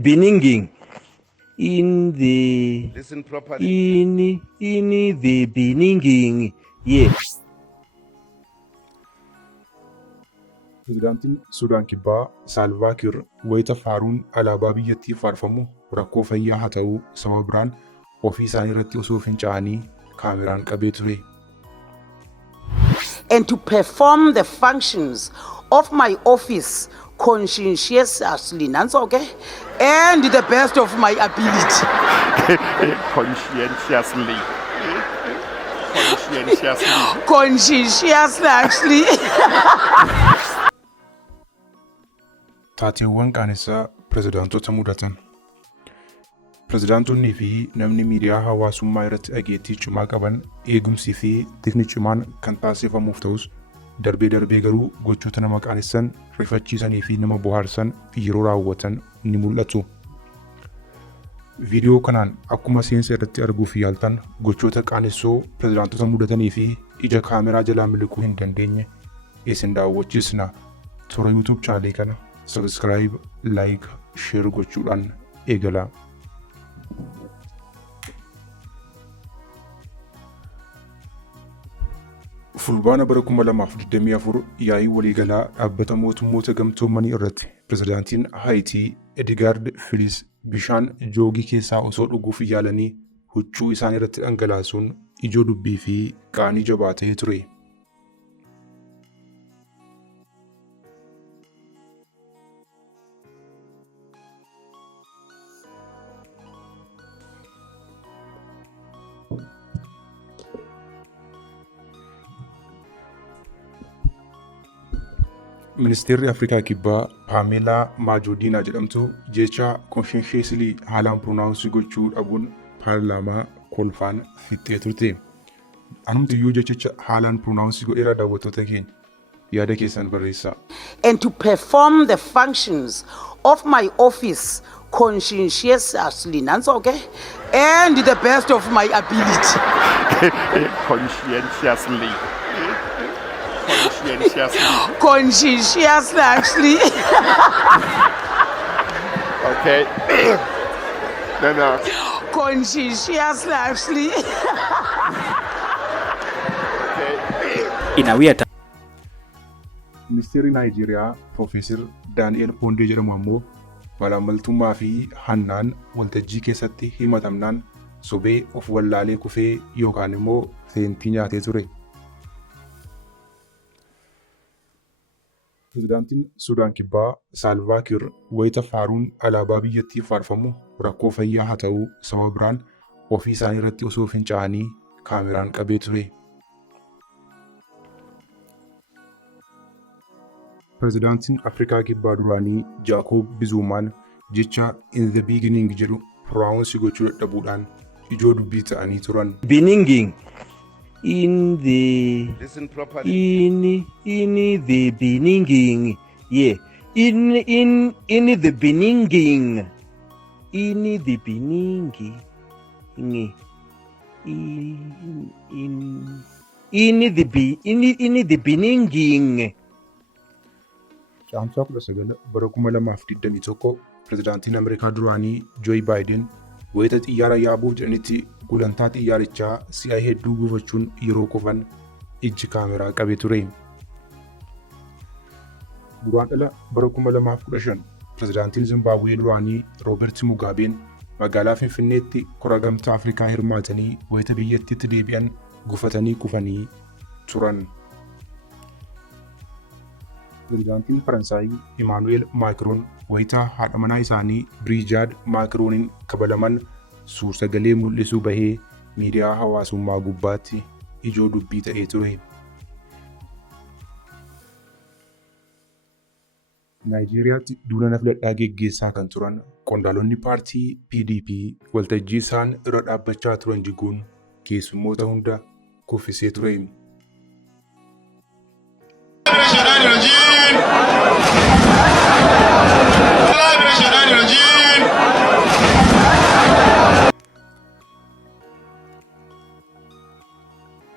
Beninging in the Listen properly. in the Beninging. Yes. Pirezedaantiin Sudaan Kibbaa Saalvaa Kiir wayita faaruun alaabaa biyyattii faarfamu rakkoo fayyaa haa ta'uu sababa biraan ofii isaanii irratti osoo fincaa'anii kaameraan qabee ture. And to perform the functions of my office conscientiously, okay, and the best of my ability. Conscientiously. Conscientiously, actually. Taateewwan Qaanessaa Pirezedaantota Mudatan. Pirezedaantonnii fi namni miidiyaa hawaasummaa irratti dhageettii cimaa qaban eegumsii fi tikni cimaan kan taasifamuuf ta'us darbee garuu gochoota nama qaanessan, rifachiisanii fi nama bohaarsan yeroo raawwatan ni mul'atu. Viidiyoo kanaan akkuma seensa irratti arguuf yaaltan gochoota qaanessoo pirezedaantota mudatanii fi ija kaameraa jalaa miliquu hin dandeenye isin daawwachiisna. Toora YouTube chaaneelii kana subscribe, like, share gochuudhaan eegalaa. Fulbaana bara 2024 yaa'ii waliigalaa dhaabbata mootummoota gamtoomanii irratti pirezedaantiin Haayitii Edgaard Filiis bishaan joogii keessaa osoo dhuguuf yaalanii huccuu isaan irratti dhangalaasuun ijoo dubbii fi qaanii jabaatee ture. Ministeerri Afrikaa Kibbaa Paameelaa Maajoodiinaa jedhamtu jecha conscientiously haalaan pronounsii gochuu dhabuun paarlaamaa kolfaan fixxee turte. Anumtiyyuu jecha haalaan pronounsii godheera daawwattoota keenya yaada keessan barreessaa. And to perform the functions of my office conscientiously, okay, and the best of my ability. Conscientiously. Conscientiously, actually. Okay. No. Conscientiously, actually. In a weird Ministeerri Naayijeeriyaa Profeesar Daani'el Pondee jedhamu ammoo malaamaltummaa fi hannaan waltajjii keessatti himatamnaan sobee of wallaalee kufee yookaan immoo seentii nyaatee ture. Pirezedaantiin Sudaan Kibbaa Saalvaa Kiir wayita faaruun alaabaa biyyattii faarfamu rakkoo fayyaa haa ta'uu sababa biraan ofii isaanii irratti osoo fincaa'anii kaameraan qabee ture. Pirezedaantiin Afrikaa Kibbaa duraanii Jaakob Zuumaan jecha in the beginning jedhu pronounsii gochuu dadhabuudhaan ijoo dubbii ta'anii turan. Beninging in the Listen properly. in the Beninging. Yeah. In the Beninging. In the Beninging. In the Beninging. Caamsaa 19 bara 2021 pirezedaantiin Ameerikaa duraanii Jooyi Baayiden wayita xiyyaara yaabuuf jedhanitti gulantaa xiyyaarichaa si'a hedduu gufachuun yeroo kufan ijji kaameraa qabee ture. Guraandhala bara 2015 pirezedaantiin Zimbaabuwee duraanii Rooberti Mugaabeen magaalaa Finfinneetti kora gamtaa Afrikaa hirmaatanii wayita biyyattiitti deebi'an gufatanii kufanii turan. Pirezedaantiin Faransaayii Imaanu'eel Maakiroon wayita haadha manaa isaanii Biriijaad Maakirooniin kabalaman suur-sagalee mul'isuu bahee miidiyaa hawaasummaa gubbaatti ijoo dubbii ta'ee ture. Naayijeeriyaatti duula filadhaa geggeessaa kan turan qondaalonni paartii PDP waltajjii isaan irra dhaabbachaa turan jiguun keessummoota hunda kuffisee ture.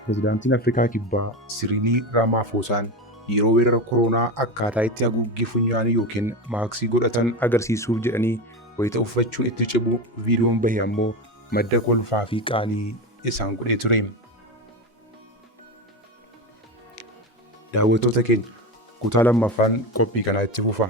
Pirezedaantiin Afrikaa Kibbaa Siriilii Raamaafoosaan yeroo weerara koronaa akkaataa itti haguuggii funyaanii yookiin maaksii godhatan agarsiisuuf jedhanii wayita uffachuun itti cibu viidiyoon bahe ammoo madda kolfaa fi qaalii isaan godhee ture. Daawwattoota keenya kutaa lammaffaan qophii kanaa itti fufa.